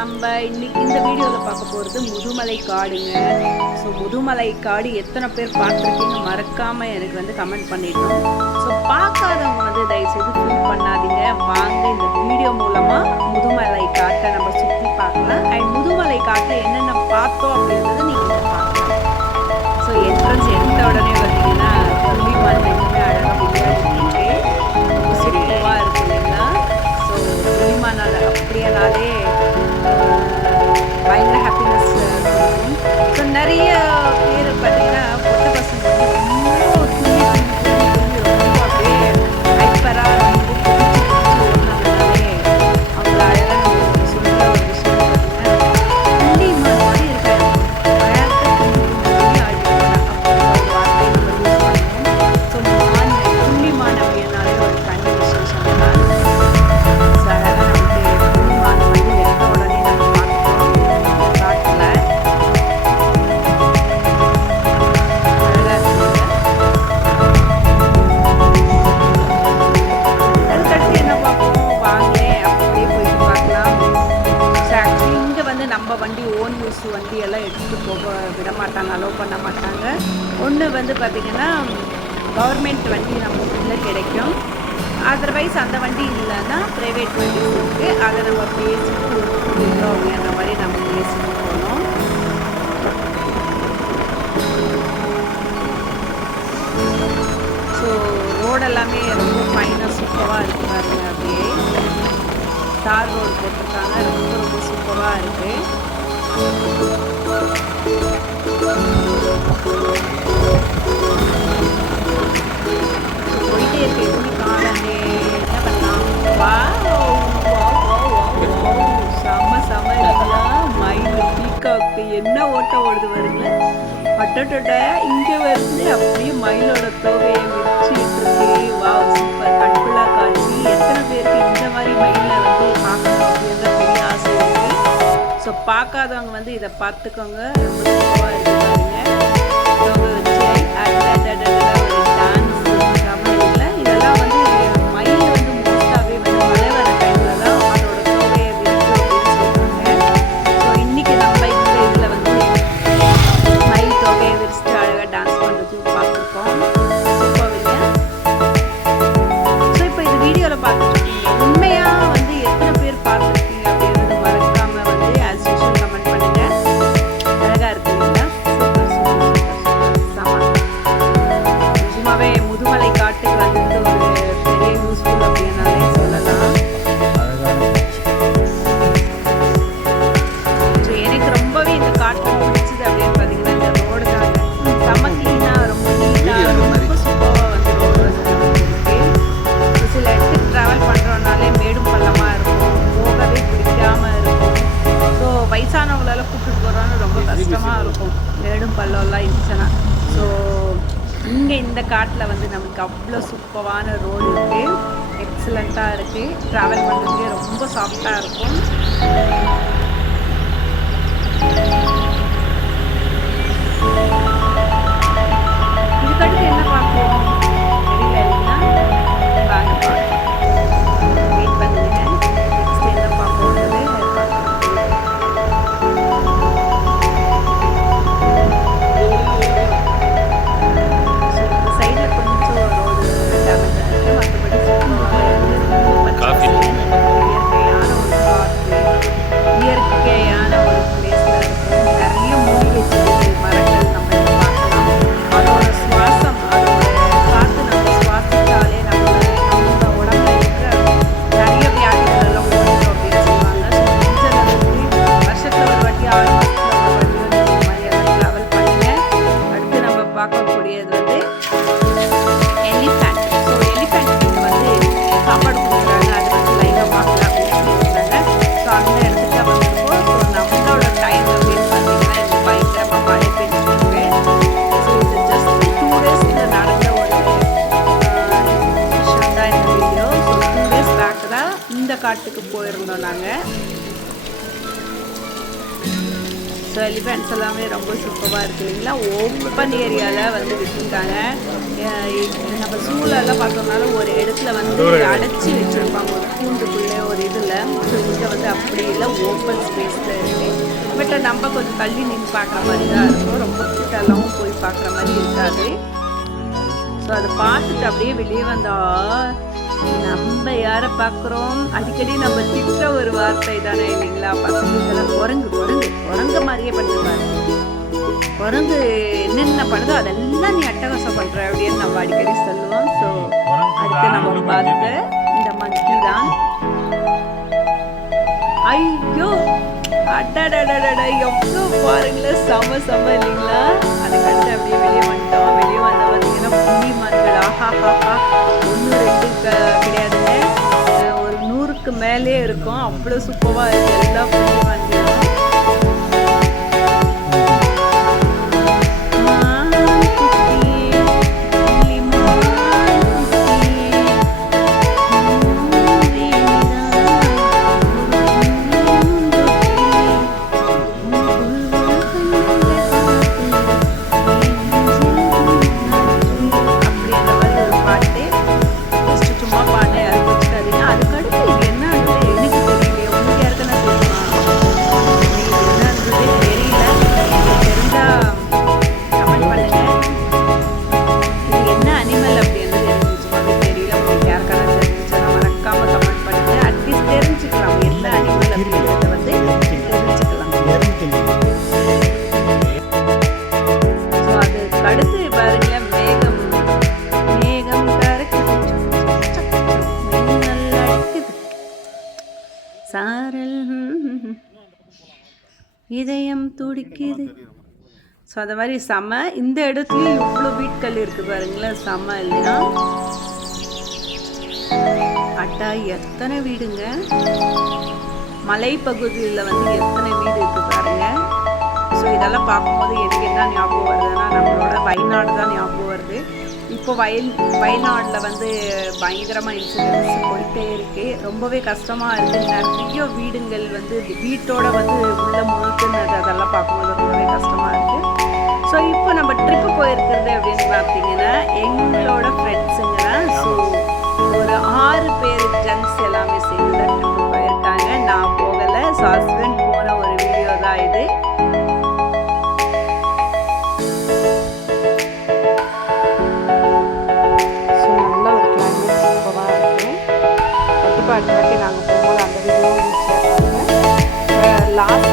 நம்ம இன்னைக்கு இந்த வீடியோவில் பார்க்க போகிறது முதுமலை காடுங்க. ஸோ முதுமலை காடு எத்தனை பேர் பார்த்துருக்கீங்க? மறக்காமல் எனக்கு வந்து கமெண்ட் பண்ணிட்டோம் ஸோ பார்க்காதவங்க வந்து தயவுசெய்து ஃபீல் பண்ணாதீங்க. வாங்க இந்த வீடியோ மூலமாக முதுமலை காட்டை நம்ம சுற்றி பார்க்கலாம். அண்ட் முதுமலை காட்டை என்னென்ன பார்த்தோம் Maria. வந்து பார்த்திங்கன்னா கவர்மெண்ட் வண்டி நமக்கு உள்ளே கிடைக்கும். அதர்வைஸ் அந்த வண்டி இல்லைன்னா ப்ரைவேட் வண்டி இருக்குது அதை நம்ம பேசிட்டு போகிறோம் அப்படின்ற மாதிரி நம்ம பேசிட்டு போகணும் ஸோ ரோடு எல்லாமே ரொம்ப ஃபைனாக சூப்பராக இருக்குது பாருங்க அப்படியே. தார் ரோடு போட்டிருக்காங்க. ரொம்ப ரொம்ப சூப்பராக இருக்குது போயிட்டே இருக்கு. எதுவுமே காணாமே என்ன பண்ணலாம் வா செம்ம செம இல்லைங்களா மயில் பீக்காக்கு என்ன ஓட்டம் ஓடுது வருங்களேன் அட்டோட்டோட இங்கே வருது அப்படியே மயிலோட தோகையை பார்க்காதவங்க வந்து இதை பார்த்துக்கோங்க. ரொம்ப சூப்பராக இருக்காங்க இந்த காட்டில் வந்து நமக்கு அவ்வளோ சூப்பரான ரோடு இருக்குது எக்ஸலண்ட்டாக இருக்குது ட்ராவல் பண்ணுறதுக்கு ரொம்ப சாஃப்டாக இருக்கும் ஸோ எலிஃபென்ட்ஸ் எல்லாமே ரொம்ப சூப்பராக இருக்கு இல்லைங்களா? ஓப்பன் ஏரியாவில் வந்து விட்டுருக்காங்க. நம்ம சூழலாம் பார்த்தோம்னால ஒரு இடத்துல வந்து அடைச்சி வச்சுருப்பாங்க ஒரு கூண்டுக்குள்ளே ஒரு இதில். ஸோ இங்கே வந்து அப்படி இல்லை ஓப்பன் ஸ்பேஸில் இருக்குது பட் நம்ம கொஞ்சம் தள்ளி நின்று பார்க்குற மாதிரி தான் இருக்கும். ரொம்ப கிட்டெல்லாம் போய் பார்க்குற மாதிரி இருக்காது. ஸோ அதை பார்த்துட்டு அப்படியே வெளியே வந்தா நம்ம யாரை பார்க்குறோம்? அடிக்கடி நம்ம திட்ட ஒரு வார்த்தை தானே இல்லைங்களா பசங்களை குரங்கு குரங்கு குரங்கு மாதிரியே பண்ணிருப்பாரு குரங்கு என்னென்ன பண்ணுதோ அதெல்லாம் நீ அட்டகாசம் பண்ற அப்படின்னு நம்ம அடிக்கடி சொல்லுவோம். ஸோ அடுத்து நம்ம பார்த்த இந்த மங்கி தான். ஐயோ! அடடடடட எவ்வளோ பாருங்களேன் செம செம இல்லைங்களா அதுக்கடுத்து அப்படியே வெளியே வந்துட்டோம் வெளியே வந்த பார்த்தீங்கன்னா புலி மண்கள் ஆஹாஹாஹா இருக்கும். அவ்வளோ சூப்பராக இருக்கு. எல்லா புலி இதயம் துடிக்குது. ஸோ அந்த மாதிரி செம இந்த இடத்துலையும் இவ்வளோ வீட்கள் இருக்குது பாருங்களேன் செம இல்லையா? அட்டா எத்தனை வீடுங்க? மலைப்பகுதியில் வந்து எத்தனை வீடு இருக்குது பாருங்க. ஸோ இதெல்லாம் பார்க்கும்போது எனக்கு என்ன ஞாபகம் வருதுன்னா நம்மளோட வயநாடு தான் ஞாபகம் வருது. இப்போ வயல் வயநாடில் வந்து பயங்கரமாக இன்சூரன்ஸ் போயிட்டே இருக்கு. ரொம்பவே கஷ்டமாக இருக்குது நிறைய வீடுங்கள் வந்து வீட்டோட வந்து உள்ள முழுக்குனது அதெல்லாம் பார்க்கும்போது ரொம்பவே கஷ்டமாக இருக்குது ஸோ இப்போ நம்ம ட்ரிப்பு போயிருக்கிறது அப்படின்னு பார்த்தீங்கன்னா எங்களோட ஃப்ரெண்ட்ஸுங்க ஸோ ஒரு ஆறு பேர் ஜங்ஸ் எல்லாமே சேர்ந்து ட்ரிப்பு போயிருக்காங்க. நான் போகலை. So last